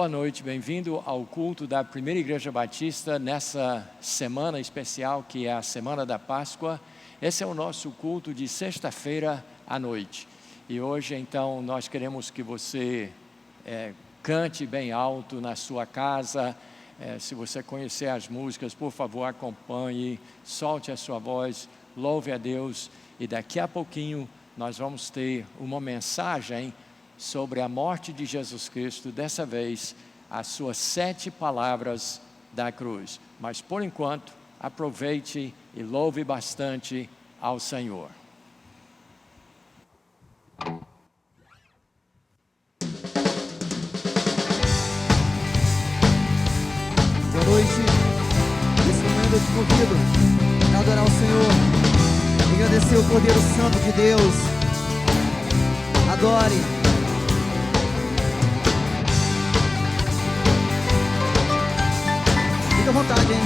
Boa noite, bem-vindo ao culto da Primeira Igreja Batista nessa semana especial que é a Semana da Páscoa. Esse é o nosso culto de sexta-feira à noite. E hoje, então, nós queremos que você cante bem alto na sua casa. Se você conhecer as músicas, por favor, acompanhe, solte a sua voz, louve a Deus. E daqui a pouquinho nós vamos ter uma mensagem sobre a morte de Jesus Cristo, dessa vez, as suas 7 palavras da cruz. Mas, por enquanto, aproveite e louve bastante ao Senhor. Boa noite. Nesse momento eu te convido a adorar o Senhor, agradecer o Cordeiro Santo de Deus. Adore. Fica à vontade, hein?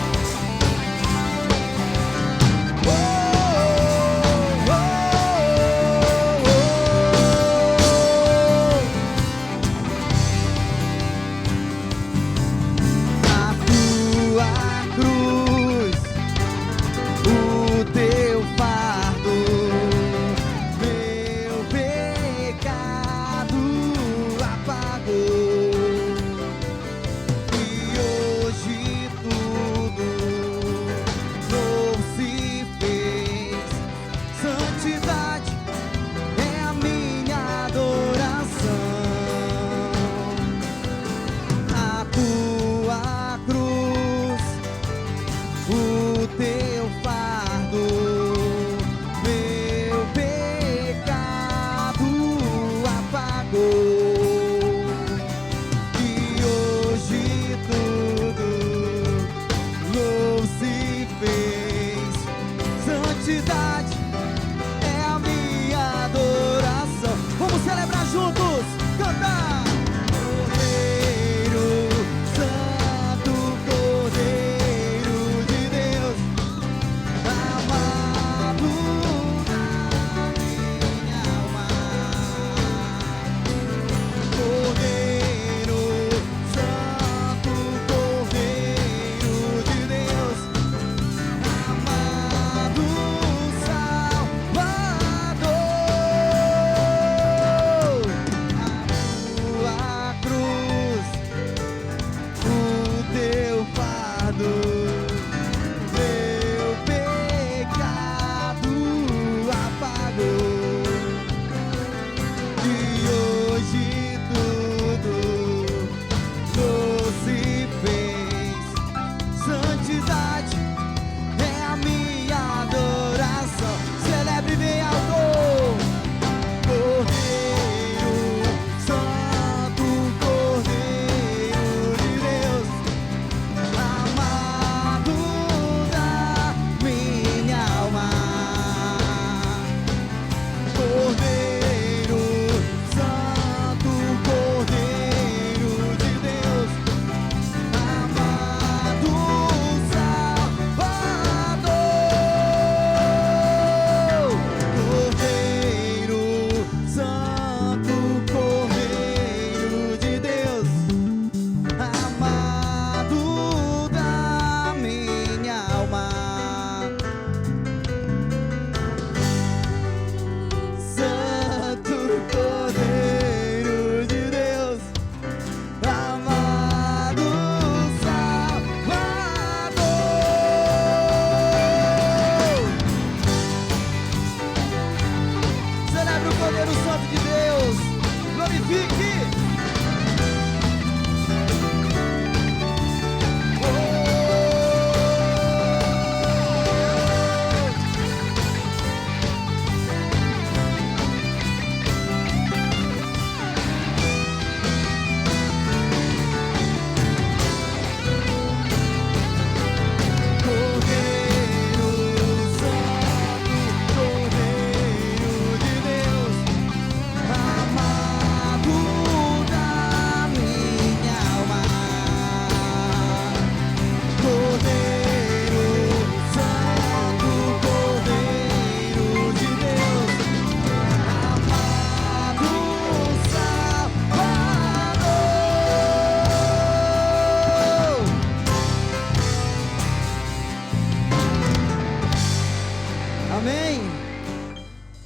A tua cruz, o teu fardo, meu pecado apagou. E hoje tudo novo se fez. Santidade é a minha adoração. A tua cruz, o teu fardo, meu pecado apagou. E hoje tudo novo se fez. Santidade é a minha adoração. Vamos celebrar juntos, cantar. Cordeiro Santo, Cordeiro de Deus,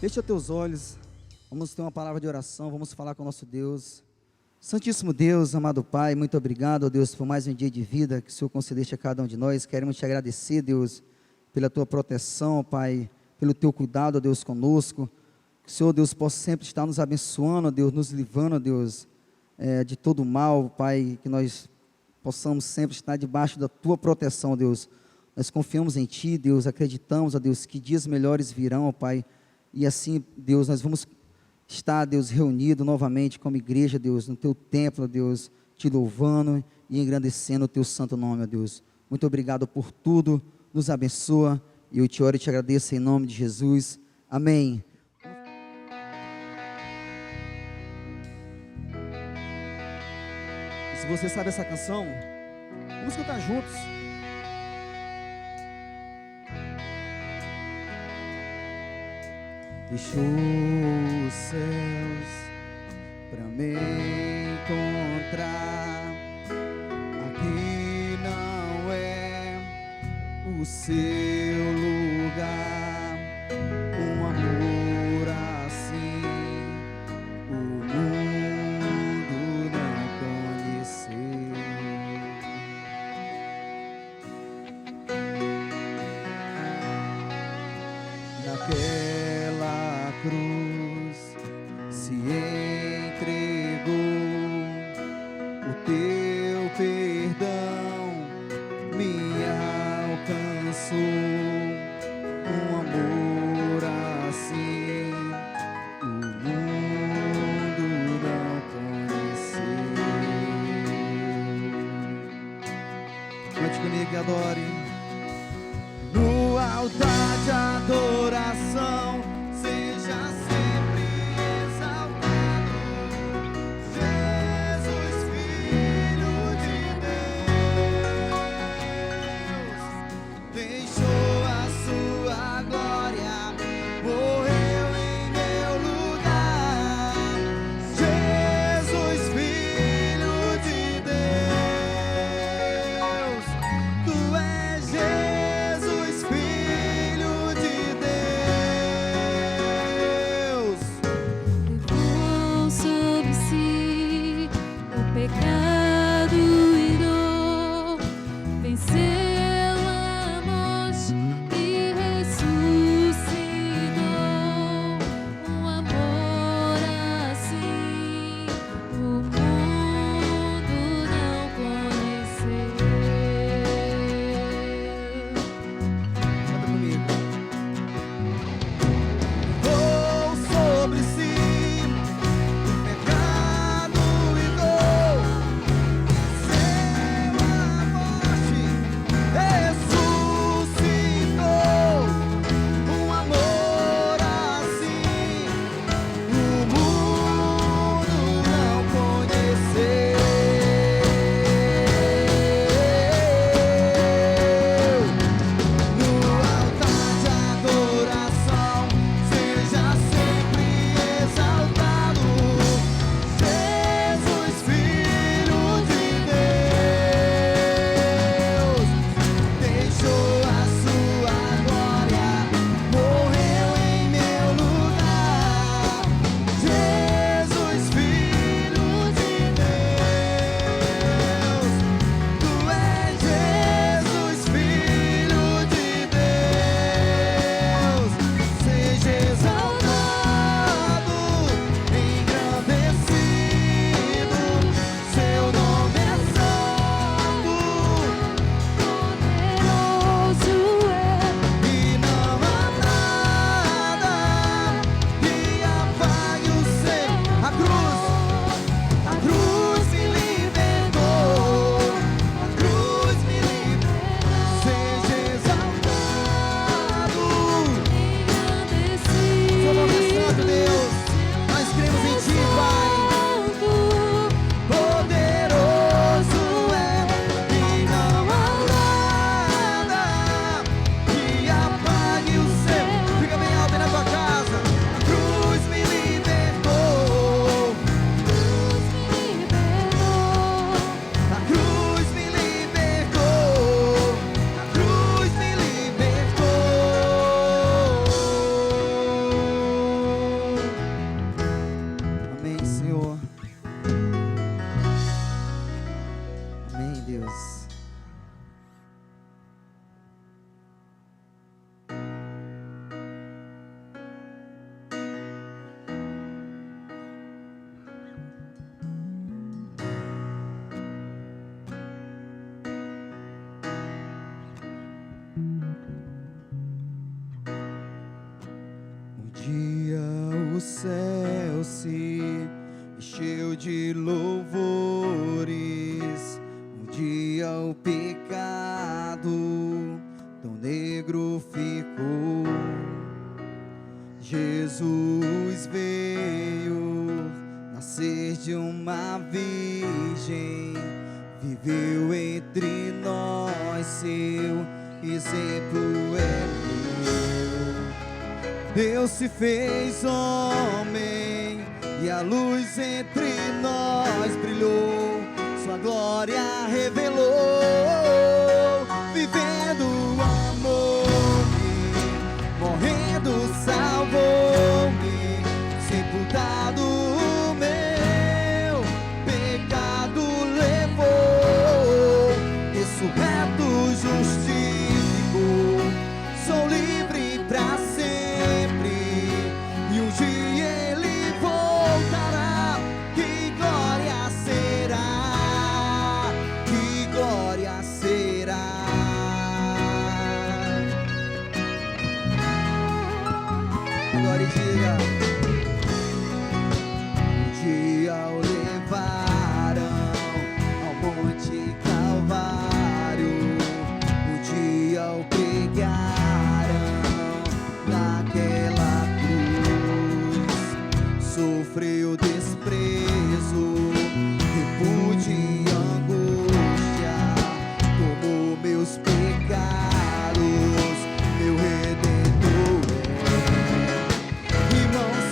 Fecha teus olhos, vamos ter uma palavra de oração, vamos falar com o nosso Deus. Santíssimo Deus, amado Pai, muito obrigado, ó Deus, por mais um dia de vida que o Senhor concedeste a cada um de nós. Queremos te agradecer, Deus, pela tua proteção, Pai, pelo teu cuidado, ó Deus, conosco. Que o Senhor, Deus, possa sempre estar nos abençoando, ó Deus, nos livrando, ó Deus, de todo mal, Pai, que nós possamos sempre estar debaixo da tua proteção, ó Deus. Nós confiamos em Ti, Deus, acreditamos, ó Deus, que dias melhores virão, ó Pai. E assim, Deus, nós vamos estar, Deus, reunido novamente como igreja, Deus, no Teu templo, Deus, Te louvando e engrandecendo o Teu santo nome, ó Deus. Muito obrigado por tudo, nos abençoa, e eu te oro e te agradeço em nome de Jesus. Amém. Se você sabe essa canção, vamos cantar juntos. Deixou os céus pra me encontrar. Aqui não é o seu lugar. Um amor assim o mundo não conheceu. Naquela cruz se entregou, o teu perdão me alcançou. Um amor assim o mundo não conheceu. Cante comigo e adore. No altar de adoração, seja sempre exaltado, Jesus, Filho de Deus, deixou a sua glória, morreu em meu lugar. Jesus, Filho de Deus, Tu és Jesus, Filho de Deus. dia o céu se encheu de louvores, um dia o pecado tão negro ficou. Jesus veio nascer de uma virgem, viveu entre nós, seu exemplo é meu. Deus se fez homem e a luz entre nós brilhou, sua glória revelou, vivendo o amor-me, morrendo salvou-me, sepultado o meu pecado levou, ressurreto justificou, sou livre pra sempre, e um dia ele voltará. Que glória será, que glória será. Agora diga: um dia o levaram ao Monte Calvário, um dia o pregaram naquela cruz, sofreu desprezo, repúdio e angústia, tomou meus pecados, meu Redentor é. Irmãos,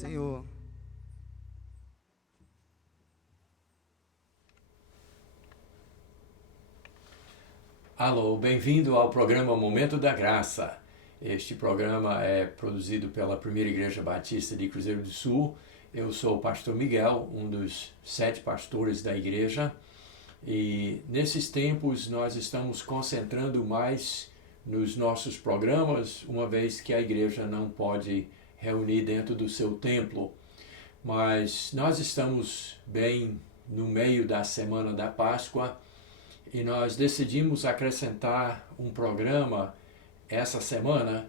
Senhor. Alô, bem-vindo ao programa Momento da Graça. Este programa é produzido pela Primeira Igreja Batista de Cruzeiro do Sul. Eu sou o pastor Miguel, um dos 7 pastores da igreja. E nesses tempos nós estamos concentrando mais nos nossos programas, uma vez que a igreja não pode reunir dentro do seu templo. Mas nós estamos bem no meio da Semana da Páscoa e nós decidimos acrescentar um programa essa semana,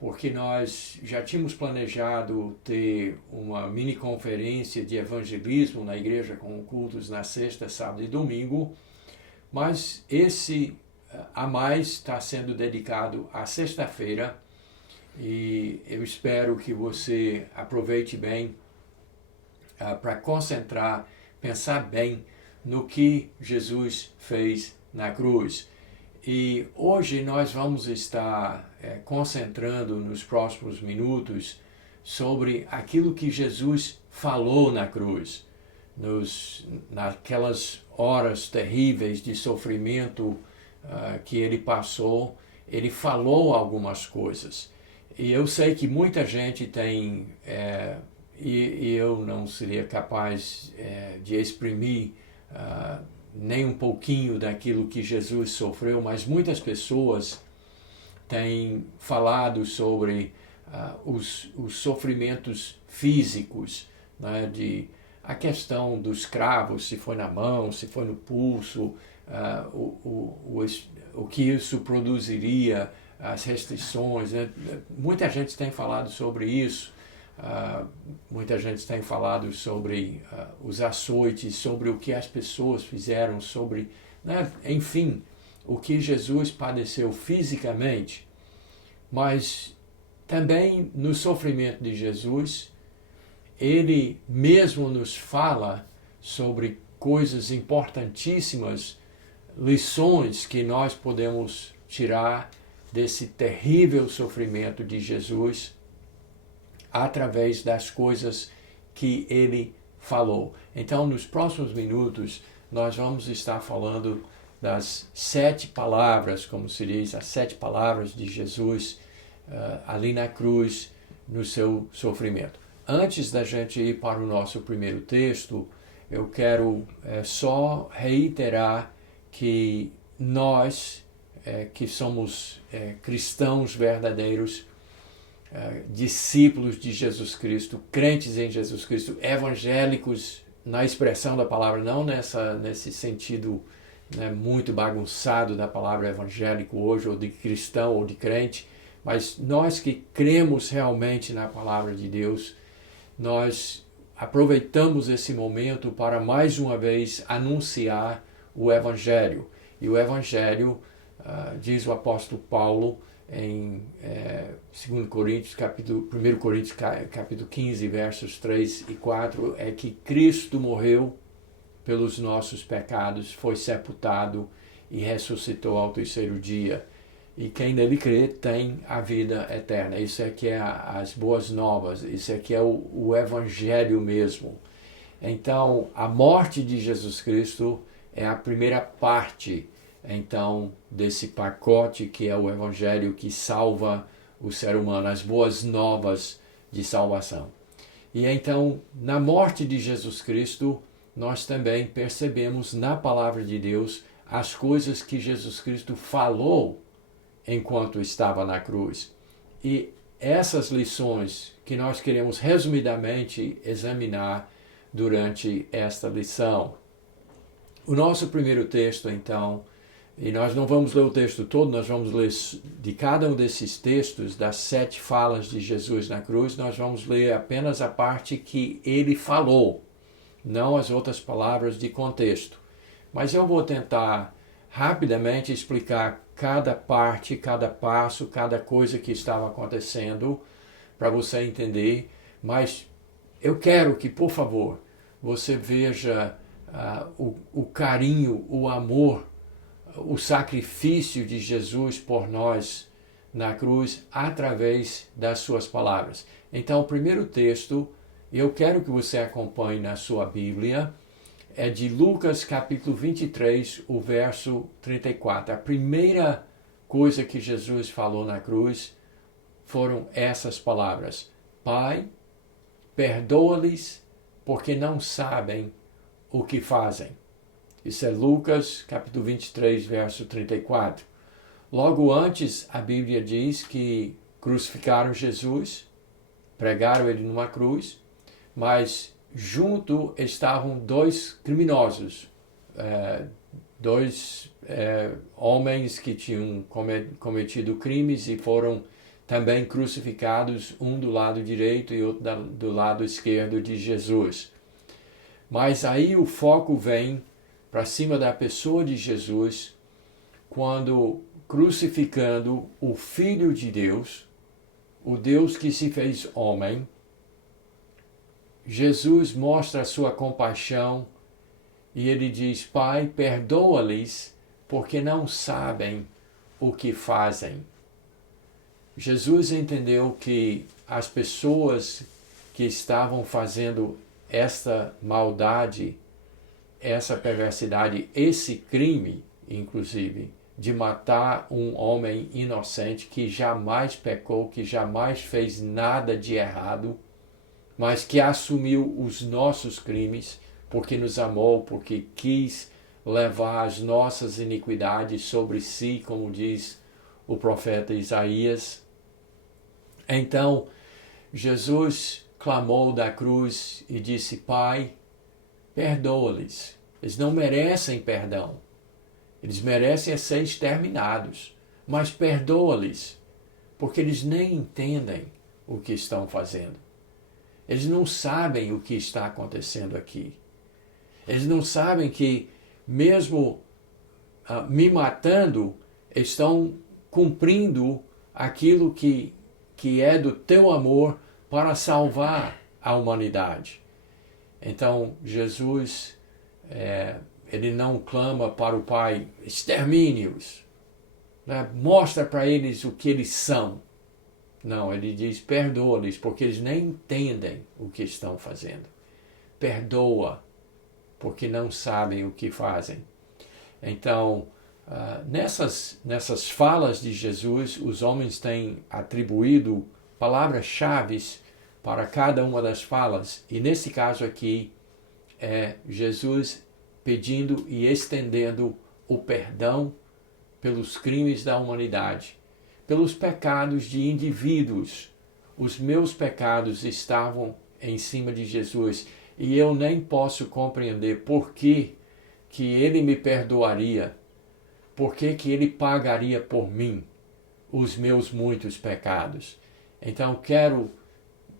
porque nós já tínhamos planejado ter uma mini conferência de evangelismo na igreja com cultos na sexta, sábado e domingo, mas esse a mais está sendo dedicado à sexta-feira e eu espero que você aproveite bem para concentrar, pensar bem no que Jesus fez na cruz. E hoje nós vamos estar concentrando nos próximos minutos sobre aquilo que Jesus falou na cruz, naquelas horas terríveis de sofrimento que ele passou. Ele falou algumas coisas. E eu sei que muita gente tem, e eu não seria capaz de exprimir nem um pouquinho daquilo que Jesus sofreu, mas muitas pessoas têm falado sobre os sofrimentos físicos, né, a questão dos cravos, se foi na mão, se foi no pulso, o que isso produziria, as restrições, né? Muita gente tem falado sobre isso. Muita gente tem falado sobre os açoites, sobre o que as pessoas fizeram, sobre, né, enfim, o que Jesus padeceu fisicamente, mas também no sofrimento de Jesus, ele mesmo nos fala sobre coisas importantíssimas, lições que nós podemos tirar desse terrível sofrimento de Jesus, através das coisas que ele falou. Então, nos próximos minutos, nós vamos estar falando das 7 palavras, como se diz, as 7 palavras de Jesus ali na cruz, no seu sofrimento. Antes da gente ir para o nosso primeiro texto, eu quero só reiterar que nós, que somos cristãos verdadeiros, discípulos de Jesus Cristo, crentes em Jesus Cristo, evangélicos na expressão da palavra, não nesse sentido, né, muito bagunçado da palavra evangélico hoje, ou de cristão ou de crente, mas nós que cremos realmente na palavra de Deus, nós aproveitamos esse momento para mais uma vez anunciar o Evangelho. E o Evangelho, diz o apóstolo Paulo, em 1 Coríntios, capítulo 15, versos 3 e 4, é que Cristo morreu pelos nossos pecados, foi sepultado e ressuscitou ao 3º dia. E quem nele crê tem a vida eterna. Isso é que é as boas novas, isso é que é o Evangelho mesmo. Então, a morte de Jesus Cristo é a primeira parte, então, desse pacote que é o Evangelho que salva o ser humano, as boas novas de salvação. E então, na morte de Jesus Cristo, nós também percebemos na palavra de Deus as coisas que Jesus Cristo falou enquanto estava na cruz. E essas lições que nós queremos resumidamente examinar durante esta lição. O nosso primeiro texto, então, e nós não vamos ler o texto todo, nós vamos ler de cada um desses textos, das 7 falas de Jesus na cruz, nós vamos ler apenas a parte que ele falou, não as outras palavras de contexto. Mas eu vou tentar rapidamente explicar cada parte, cada passo, cada coisa que estava acontecendo, para você entender. Mas eu quero que, por favor, você veja o carinho, o amor, o sacrifício de Jesus por nós na cruz através das suas palavras. Então, o primeiro texto Eu quero que você acompanhe na sua Bíblia. É de Lucas capítulo 23, o verso 34. A primeira coisa que Jesus falou na cruz foram essas palavras: Pai, perdoa-lhes, porque não sabem o que fazem. Isso é Lucas capítulo 23, verso 34. Logo antes, a Bíblia diz que crucificaram Jesus, pregaram ele numa cruz, mas junto estavam dois criminosos, dois homens que tinham cometido crimes e foram também crucificados, um do lado direito e outro do lado esquerdo de Jesus. Mas aí o foco vem para cima da pessoa de Jesus, quando crucificando o Filho de Deus, o Deus que se fez homem, Jesus mostra a sua compaixão e ele diz: Pai, perdoa-lhes, porque não sabem o que fazem. Jesus entendeu que as pessoas que estavam fazendo esta maldade, essa perversidade, esse crime, inclusive, de matar um homem inocente que jamais pecou, que jamais fez nada de errado, mas que assumiu os nossos crimes, porque nos amou, porque quis levar as nossas iniquidades sobre si, como diz o profeta Isaías. Então, Jesus clamou da cruz e disse: Pai, perdoa-lhes. Eles não merecem perdão. Eles merecem ser exterminados. Mas perdoa-lhes, porque eles nem entendem o que estão fazendo. Eles não sabem o que está acontecendo aqui. Eles não sabem que, mesmo me matando, estão cumprindo aquilo que é do teu amor para salvar a humanidade. Então, Jesus, ele não clama para o Pai: extermine-os, né? Mostra para eles o que eles são. Não, ele diz: perdoa-lhes, porque eles nem entendem o que estão fazendo. Perdoa, porque não sabem o que fazem. Então, nessas falas de Jesus, os homens têm atribuído palavras-chave para cada uma das falas. E nesse caso aqui, é Jesus pedindo e estendendo o perdão pelos crimes da humanidade, pelos pecados de indivíduos. Os meus pecados estavam em cima de Jesus e eu nem posso compreender por que ele me perdoaria, por que ele pagaria por mim os meus muitos pecados. Então quero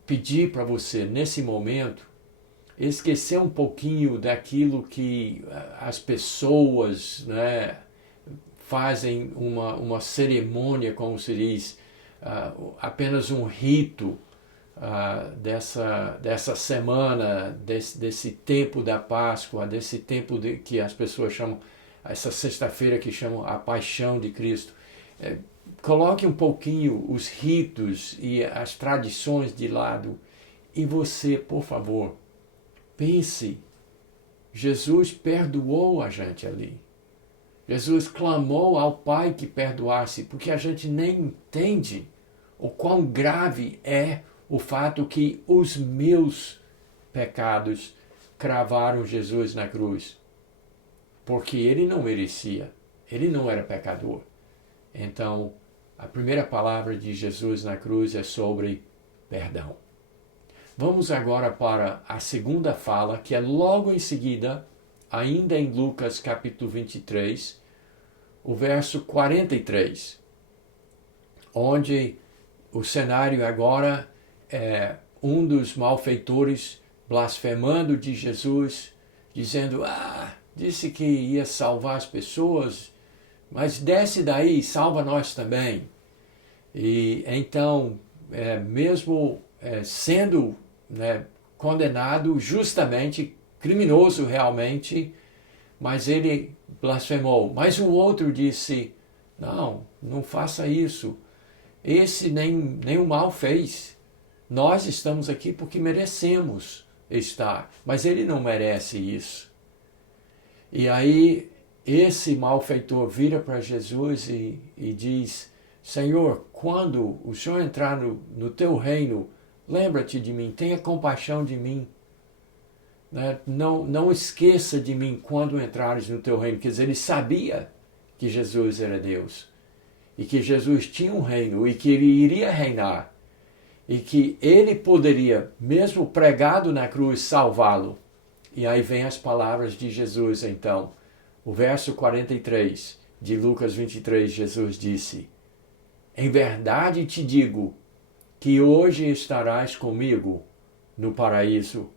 pedir para você, nesse momento, esquecer um pouquinho daquilo que as pessoas, né, fazem uma cerimônia, como se diz, apenas um rito dessa semana, desse tempo da Páscoa, desse tempo que as pessoas chamam, essa sexta-feira que chamam a Paixão de Cristo. Coloque um pouquinho os ritos e as tradições de lado e você, por favor, pense: Jesus perdoou a gente ali. Jesus clamou ao Pai que perdoasse, porque a gente nem entende o quão grave é o fato que os meus pecados cravaram Jesus na cruz. Porque ele não merecia, ele não era pecador. Então, a primeira palavra de Jesus na cruz é sobre perdão. Vamos agora para a segunda fala, que é logo em seguida, ainda em Lucas capítulo 23, o verso 43, onde o cenário agora é um dos malfeitores blasfemando de Jesus, dizendo: disse que ia salvar as pessoas, mas desce daí e salva nós também. E então, mesmo sendo, né, condenado justamente, criminoso realmente, mas ele blasfemou. Mas o outro disse: não faça isso. Esse nem o mal fez. Nós estamos aqui porque merecemos estar, mas ele não merece isso. E aí esse malfeitor vira para Jesus e diz: Senhor, quando o Senhor entrar no teu reino, lembra-te de mim, tenha compaixão de mim. Né? Não esqueça de mim quando entrares no teu reino. Quer dizer, ele sabia que Jesus era Deus e que Jesus tinha um reino e que ele iria reinar e que ele poderia, mesmo pregado na cruz, salvá-lo. E aí vem as palavras de Jesus, então. O verso 43 de Lucas 23, Jesus disse: Em verdade te digo que hoje estarás comigo no paraíso.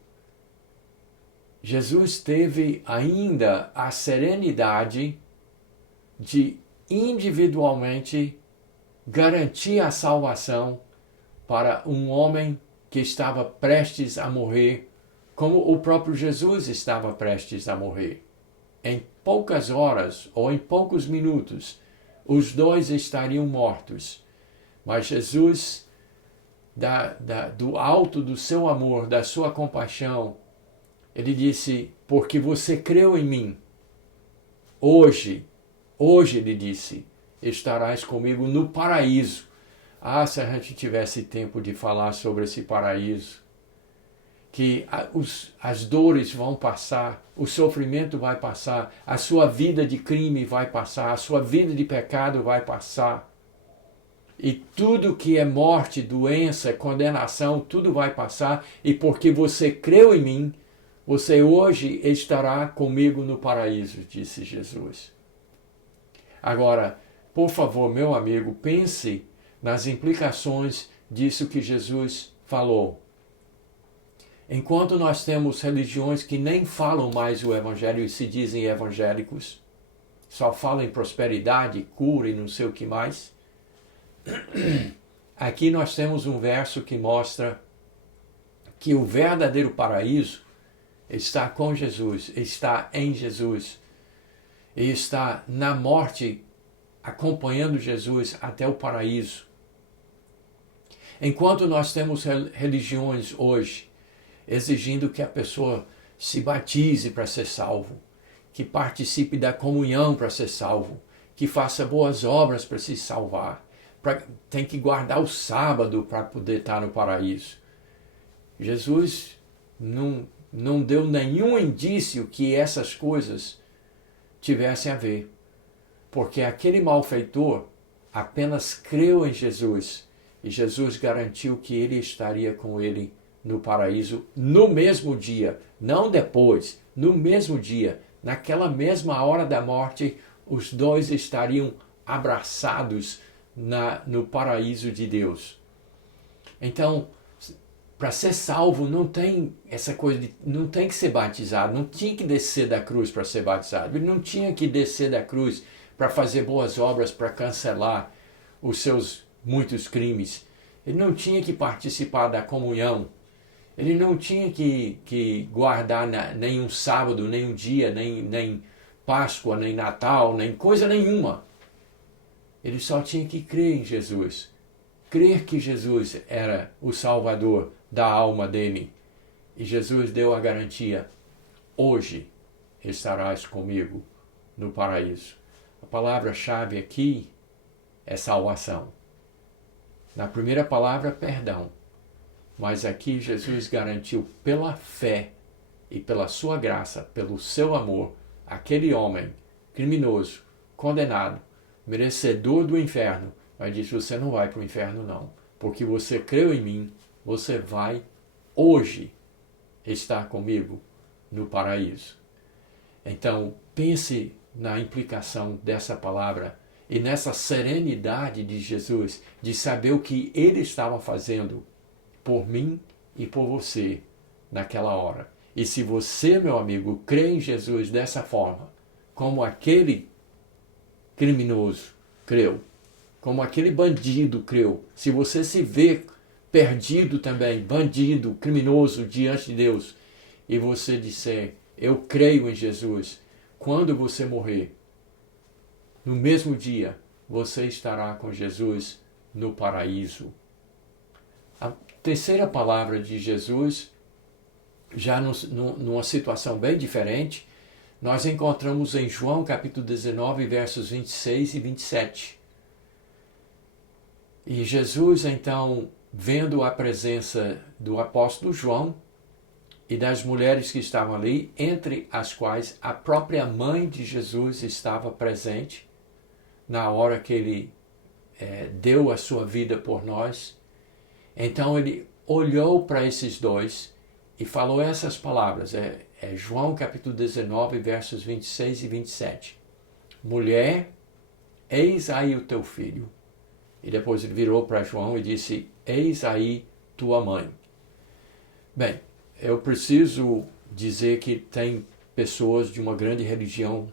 Jesus teve ainda a serenidade de individualmente garantir a salvação para um homem que estava prestes a morrer, como o próprio Jesus estava prestes a morrer. Em poucas horas ou em poucos minutos, os dois estariam mortos. Mas Jesus, do alto do seu amor, da sua compaixão, ele disse: porque você creu em mim, hoje, ele disse, estarás comigo no paraíso. Ah, se a gente tivesse tempo de falar sobre esse paraíso, que as dores vão passar, o sofrimento vai passar, a sua vida de crime vai passar, a sua vida de pecado vai passar. E tudo que é morte, doença, condenação, tudo vai passar. E porque você creu em mim, você hoje estará comigo no paraíso, disse Jesus. Agora, por favor, meu amigo, pense nas implicações disso que Jesus falou. Enquanto nós temos religiões que nem falam mais o Evangelho e se dizem evangélicos, só falam em prosperidade, cura e não sei o que mais, aqui nós temos um verso que mostra que o verdadeiro paraíso está com Jesus, está em Jesus, e está na morte acompanhando Jesus até o paraíso. Enquanto nós temos religiões hoje exigindo que a pessoa se batize para ser salvo, que participe da comunhão para ser salvo, que faça boas obras para se salvar, tem que guardar o sábado para poder estar no paraíso. Jesus não deu nenhum indício que essas coisas tivessem a ver, porque aquele malfeitor apenas creu em Jesus e Jesus garantiu que ele estaria com ele no paraíso no mesmo dia, não depois, no mesmo dia, naquela mesma hora da morte, os dois estariam abraçados no paraíso de Deus. Então, para ser salvo não tem essa coisa de, não tem que ser batizado, não tinha que descer da cruz para ser batizado, ele não tinha que descer da cruz para fazer boas obras, para cancelar os seus muitos crimes, ele não tinha que participar da comunhão, ele não tinha que guardar nenhum sábado, nenhum dia, nem Páscoa, nem Natal, nem coisa nenhuma. Ele só tinha que crer em Jesus. Crer que Jesus era o Salvador da alma dele. E Jesus deu a garantia: hoje estarás comigo no paraíso. A palavra-chave aqui é salvação. Na primeira palavra, perdão. Mas aqui Jesus garantiu pela fé e pela sua graça, pelo seu amor, aquele homem criminoso, condenado, merecedor do inferno, mas disse: você não vai para o inferno não, porque você creu em mim, você vai hoje estar comigo no paraíso. Então pense na implicação dessa palavra e nessa serenidade de Jesus, de saber o que ele estava fazendo por mim e por você naquela hora. E se você, meu amigo, crê em Jesus dessa forma, como aquele criminoso creu, como aquele bandido creu, se você se vê perdido também, bandido, criminoso diante de Deus, e você disser: eu creio em Jesus, quando você morrer, no mesmo dia, você estará com Jesus no paraíso. A terceira palavra de Jesus, já numa situação bem diferente, nós encontramos em João capítulo 19, versos 26 e 27. E Jesus, então, vendo a presença do apóstolo João e das mulheres que estavam ali, entre as quais a própria mãe de Jesus estava presente, na hora que ele deu a sua vida por nós. Então ele olhou para esses dois e falou essas palavras. João capítulo 19, versos 26 e 27. Mulher, eis aí o teu filho. E depois ele virou para João e disse, eis aí tua mãe. Bem, eu preciso dizer que tem pessoas de uma grande religião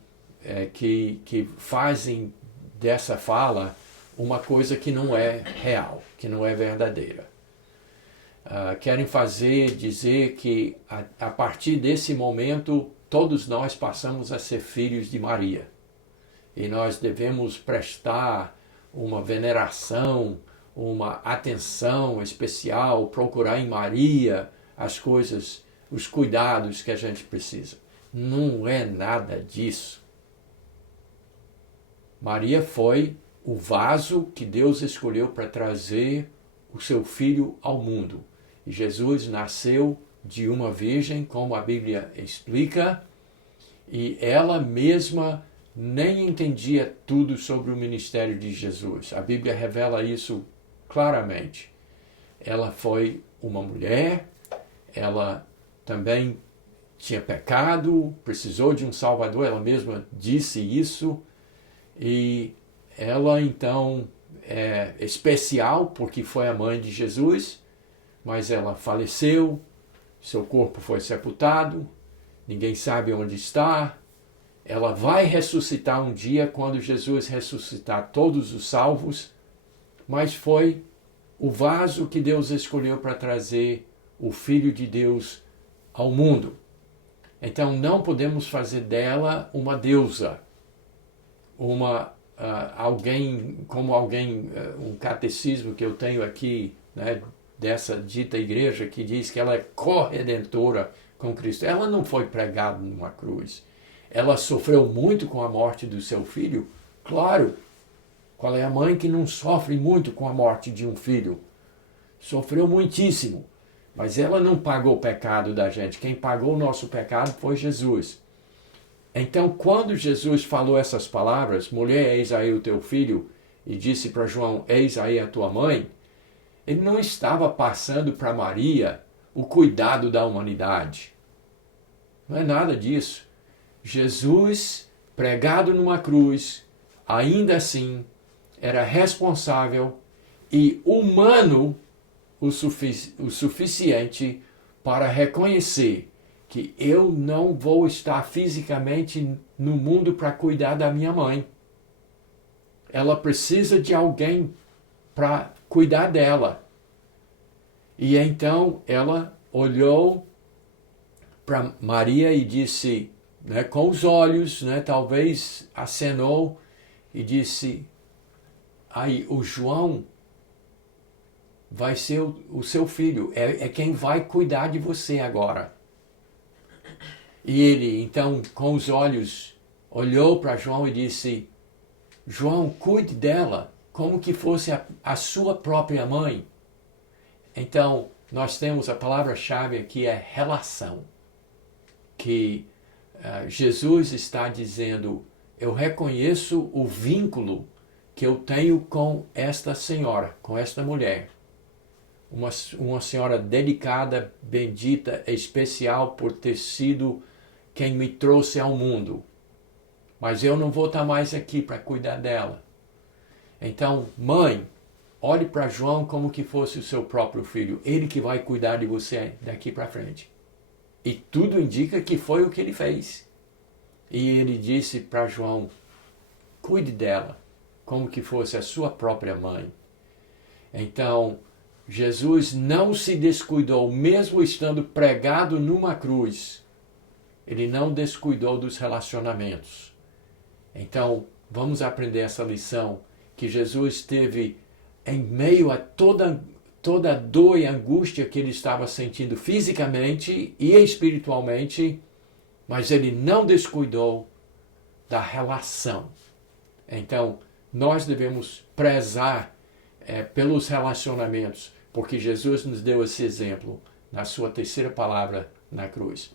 que fazem dessa fala uma coisa que não é real, que não é verdadeira. Querem dizer que a partir desse momento todos nós passamos a ser filhos de Maria. E nós devemos prestar uma veneração, uma atenção especial, procurar em Maria as coisas, os cuidados que a gente precisa. Não é nada disso. Maria foi o vaso que Deus escolheu para trazer o seu filho ao mundo. E Jesus nasceu de uma virgem, como a Bíblia explica, e ela mesma nem entendia tudo sobre o ministério de Jesus. A Bíblia revela isso claramente. Ela foi uma mulher, ela também tinha pecado, precisou de um Salvador, ela mesma disse isso, e ela então é especial porque foi a mãe de Jesus, mas ela faleceu, seu corpo foi sepultado, ninguém sabe onde está. Ela vai ressuscitar um dia quando Jesus ressuscitar todos os salvos, mas foi o vaso que Deus escolheu para trazer o Filho de Deus ao mundo. Então não podemos fazer dela uma deusa, um catecismo que eu tenho aqui, né, dessa dita igreja, que diz que ela é corredentora com Cristo. Ela não foi pregada numa cruz. Ela sofreu muito com a morte do seu filho? Claro. Qual é a mãe que não sofre muito com a morte de um filho? Sofreu muitíssimo. Mas ela não pagou o pecado da gente. Quem pagou o nosso pecado foi Jesus. Então, quando Jesus falou essas palavras, mulher, eis aí o teu filho, e disse para João, eis aí a tua mãe, ele não estava passando para Maria o cuidado da humanidade. Não é nada disso. Jesus, pregado numa cruz, ainda assim, era responsável e humano o suficiente para reconhecer que eu não vou estar fisicamente no mundo para cuidar da minha mãe. Ela precisa de alguém para cuidar dela. E então ela olhou para Maria e disse, né, com os olhos, né, talvez acenou e disse, aí o João vai ser o seu filho, é quem vai cuidar de você agora. E ele, então, com os olhos, olhou para João e disse, João, cuide dela como que fosse a sua própria mãe. Então, nós temos a palavra-chave aqui, é relação. Que Jesus está dizendo, eu reconheço o vínculo que eu tenho com esta senhora, com esta mulher. Uma senhora dedicada, bendita, especial por ter sido quem me trouxe ao mundo. Mas eu não vou estar mais aqui para cuidar dela. Então, mãe, olhe para João como que fosse o seu próprio filho. Ele que vai cuidar de você daqui para frente. E tudo indica que foi o que ele fez. E ele disse para João, cuide dela como que fosse a sua própria mãe. Então, Jesus não se descuidou, mesmo estando pregado numa cruz. Ele não descuidou dos relacionamentos. Então, vamos aprender essa lição, que Jesus teve em meio a toda a dor e angústia que ele estava sentindo fisicamente e espiritualmente, mas ele não descuidou da relação. Então, nós devemos prezar pelos relacionamentos, porque Jesus nos deu esse exemplo na sua terceira palavra na cruz.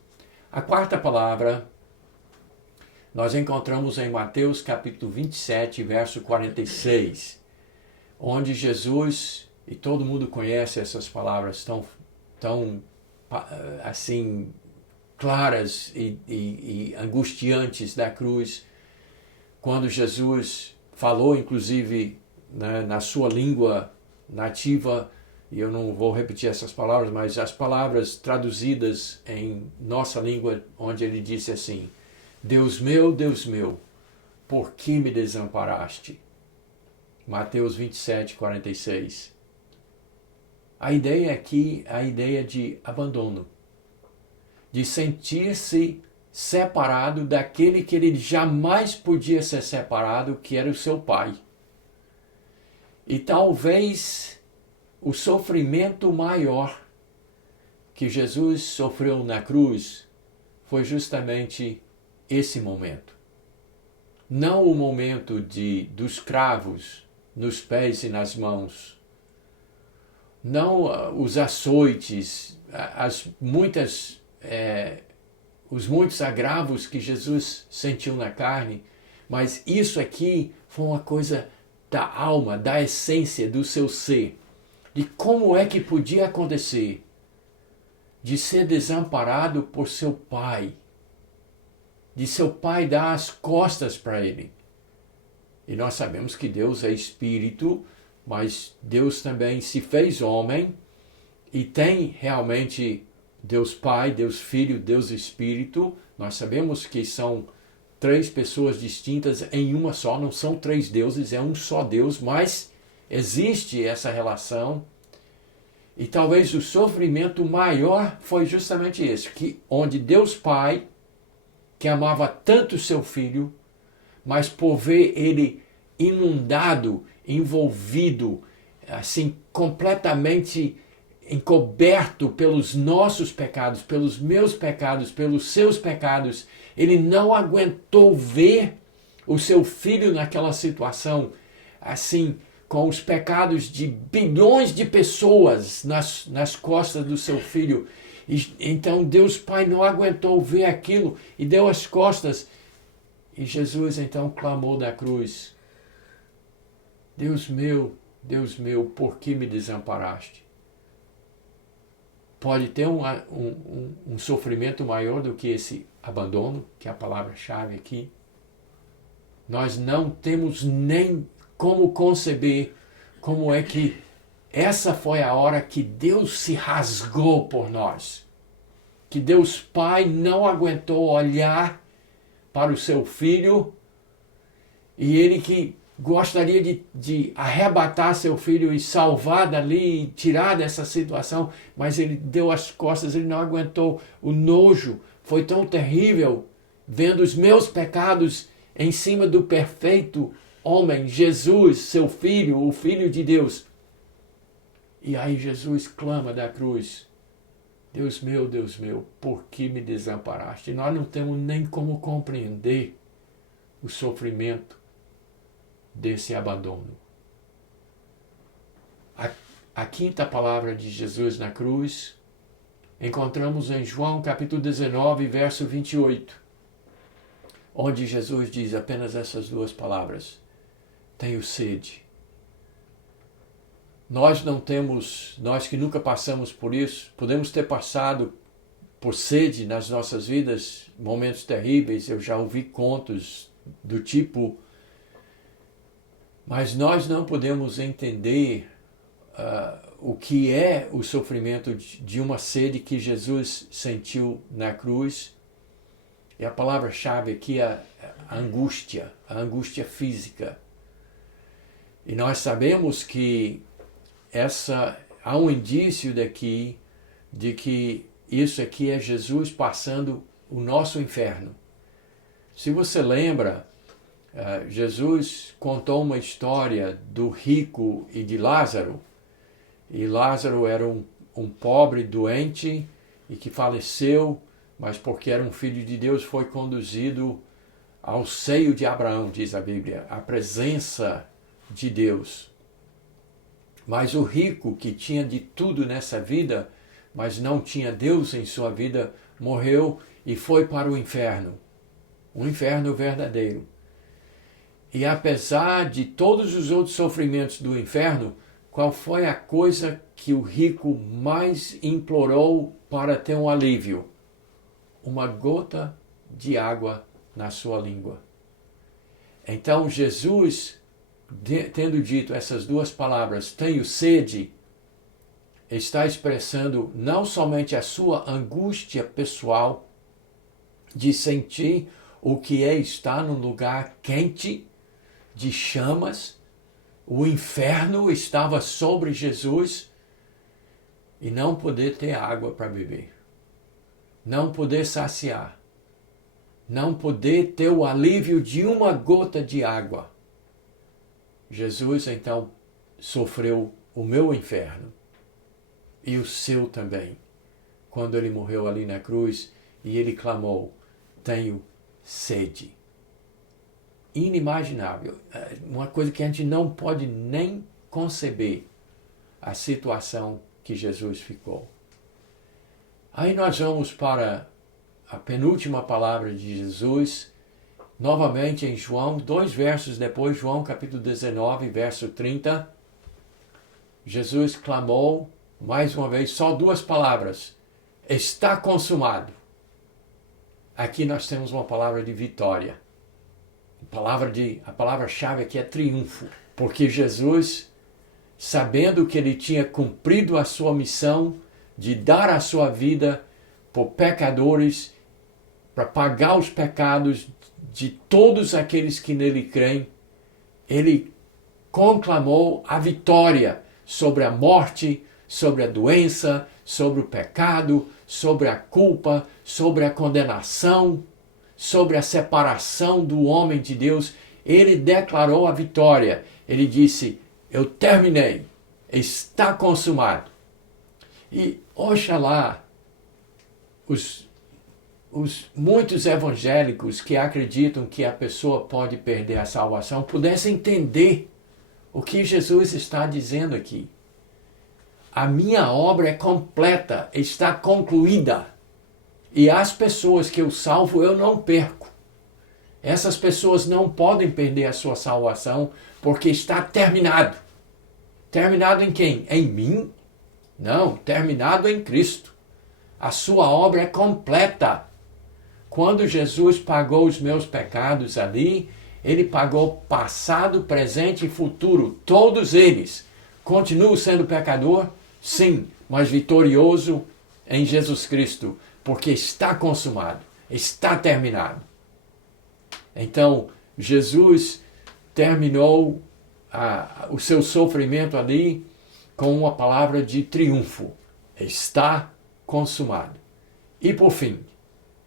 A quarta palavra nós encontramos em Mateus capítulo 27, verso 46, onde Jesus, e todo mundo conhece essas palavras tão assim claras e angustiantes da cruz, quando Jesus falou, inclusive, né, na sua língua nativa, e eu não vou repetir essas palavras, mas as palavras traduzidas em nossa língua, onde ele disse assim: Deus meu, por que me desamparaste? Mateus 27, 46. A ideia aqui é a ideia de abandono, de sentir-se separado daquele que ele jamais podia ser separado, que era o seu pai. E talvez o sofrimento maior que Jesus sofreu na cruz foi justamente esse momento. Não o momento dos cravos nos pés e nas mãos, não os açoites, os muitos agravos que Jesus sentiu na carne, mas isso aqui foi uma coisa da alma, da essência do seu ser. De como é que podia acontecer de ser desamparado por seu pai, de seu pai dar as costas para ele. E nós sabemos que Deus é espírito, mas Deus também se fez homem e tem realmente Deus Pai, Deus Filho, Deus Espírito. Nós sabemos que são três pessoas distintas em uma só, não são três deuses, é um só Deus, mas existe essa relação. E talvez o sofrimento maior foi justamente esse, que onde Deus Pai, que amava tanto seu filho, mas por ver ele inundado, envolvido, assim, completamente encoberto pelos nossos pecados, pelos meus pecados, pelos seus pecados, ele não aguentou ver o seu filho naquela situação, assim, com os pecados de bilhões de pessoas nas costas do seu filho. Então Deus Pai não aguentou ver aquilo e deu as costas. E Jesus então clamou da cruz: Deus meu, por que me desamparaste? Pode ter um sofrimento maior do que esse abandono, que é a palavra-chave aqui. Nós não temos nem como conceber como é que essa foi a hora que Deus se rasgou por nós. Que Deus Pai não aguentou olhar para o seu filho e ele que gostaria de arrebatar seu filho e salvar dali e tirar dessa situação, mas ele deu as costas, ele não aguentou. O nojo foi tão terrível vendo os meus pecados em cima do perfeito homem, Jesus, seu filho, o Filho de Deus. E aí Jesus clama da cruz: Deus meu, por que me desamparaste? E nós não temos nem como compreender o sofrimento desse abandono. A quinta palavra de Jesus na cruz encontramos em João capítulo 19, verso 28, onde Jesus diz apenas essas duas palavras: tenho sede. Nós que nunca passamos por isso, podemos ter passado por sede nas nossas vidas, momentos terríveis. Eu já ouvi contos do tipo, mas nós não podemos entender o que é o sofrimento de uma sede que Jesus sentiu na cruz. E a palavra-chave aqui é a angústia física. E nós sabemos que há um indício daqui de que isso aqui é Jesus passando o nosso inferno. Se você lembra, Jesus contou uma história do rico e de Lázaro, E Lázaro era um pobre doente e que faleceu, mas porque era um filho de Deus, foi conduzido ao seio de Abraão, diz a Bíblia, a presença de Deus. Mas o rico, que tinha de tudo nessa vida, mas não tinha Deus em sua vida, morreu e foi para o inferno. Um inferno verdadeiro. E apesar de todos os outros sofrimentos do inferno, qual foi a coisa que o rico mais implorou para ter um alívio? Uma gota de água na sua língua. Então Jesus, tendo dito essas duas palavras, tenho sede, está expressando não somente a sua angústia pessoal de sentir o que é estar num lugar quente, de chamas, o inferno estava sobre Jesus e não poder ter água para beber, não poder saciar, não poder ter o alívio de uma gota de água. Jesus então sofreu o meu inferno e o seu também, quando ele morreu ali na cruz e ele clamou, tenho sede. Inimaginável, uma coisa que a gente não pode nem conceber, a situação que Jesus ficou. Aí nós vamos para a penúltima palavra de Jesus, novamente em João, 2 versos depois, João capítulo 19, verso 30. Jesus clamou, mais uma vez, só 2 palavras, está consumado. Aqui nós temos uma palavra de vitória. A palavra-chave aqui é triunfo, porque Jesus, sabendo que ele tinha cumprido a sua missão de dar a sua vida por pecadores, para pagar os pecados de todos aqueles que nele creem, ele conclamou a vitória sobre a morte, sobre a doença, sobre o pecado, sobre a culpa, sobre a condenação, sobre a separação do homem de Deus. Ele declarou a vitória. Ele disse, eu terminei, está consumado. E oxalá os muitos evangélicos que acreditam que a pessoa pode perder a salvação pudessem entender o que Jesus está dizendo aqui. A minha obra é completa, está concluída. E as pessoas que eu salvo, eu não perco. Essas pessoas não podem perder a sua salvação, porque está terminado. Terminado em quem? Em mim? Não, terminado em Cristo. A sua obra é completa. Quando Jesus pagou os meus pecados ali, ele pagou passado, presente e futuro, todos eles. Continuo sendo pecador? Sim, mas vitorioso em Jesus Cristo, porque está consumado, está terminado. Então, Jesus terminou o seu sofrimento ali com uma palavra de triunfo. Está consumado. E por fim,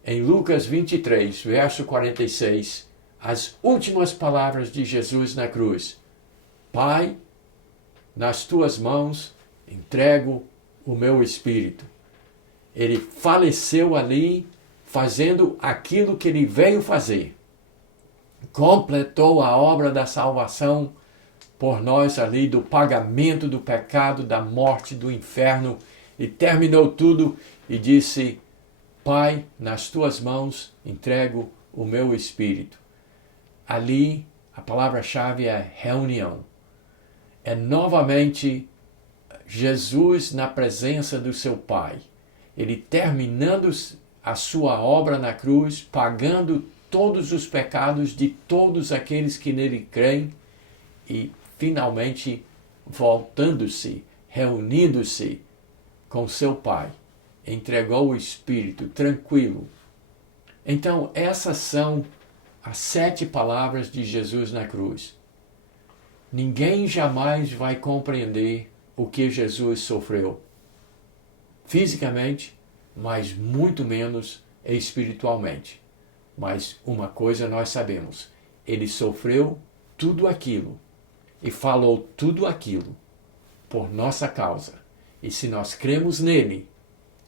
em Lucas 23, verso 46, as últimas palavras de Jesus na cruz. Pai, nas tuas mãos entrego o meu espírito. Ele faleceu ali, fazendo aquilo que ele veio fazer. Completou a obra da salvação por nós ali, do pagamento do pecado, da morte, do inferno, e terminou tudo e disse, Pai, nas tuas mãos entrego o meu espírito. Ali, a palavra-chave é reunião. É novamente Jesus na presença do seu Pai. Ele terminando a sua obra na cruz, pagando todos os pecados de todos aqueles que nele creem e finalmente voltando-se, reunindo-se com seu Pai. Entregou o Espírito tranquilo. Então, essas são as 7 palavras de Jesus na cruz. Ninguém jamais vai compreender o que Jesus sofreu fisicamente, mas muito menos espiritualmente. Mas uma coisa nós sabemos, ele sofreu tudo aquilo e falou tudo aquilo por nossa causa. E se nós cremos nele,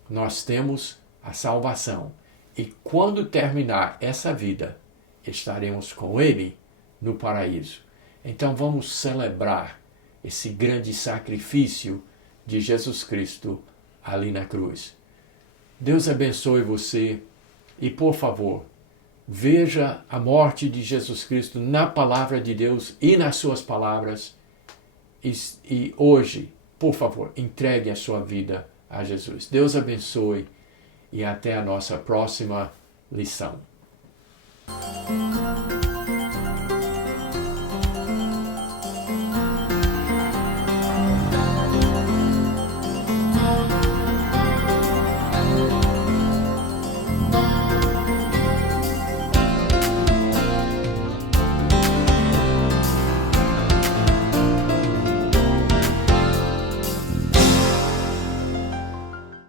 nós temos a salvação. E quando terminar essa vida, estaremos com ele no paraíso. Então vamos celebrar esse grande sacrifício de Jesus Cristo ali na cruz. Deus abençoe você e, por favor, veja a morte de Jesus Cristo na palavra de Deus e nas suas palavras. E hoje, por favor, entregue a sua vida a Jesus. Deus abençoe e até a nossa próxima lição.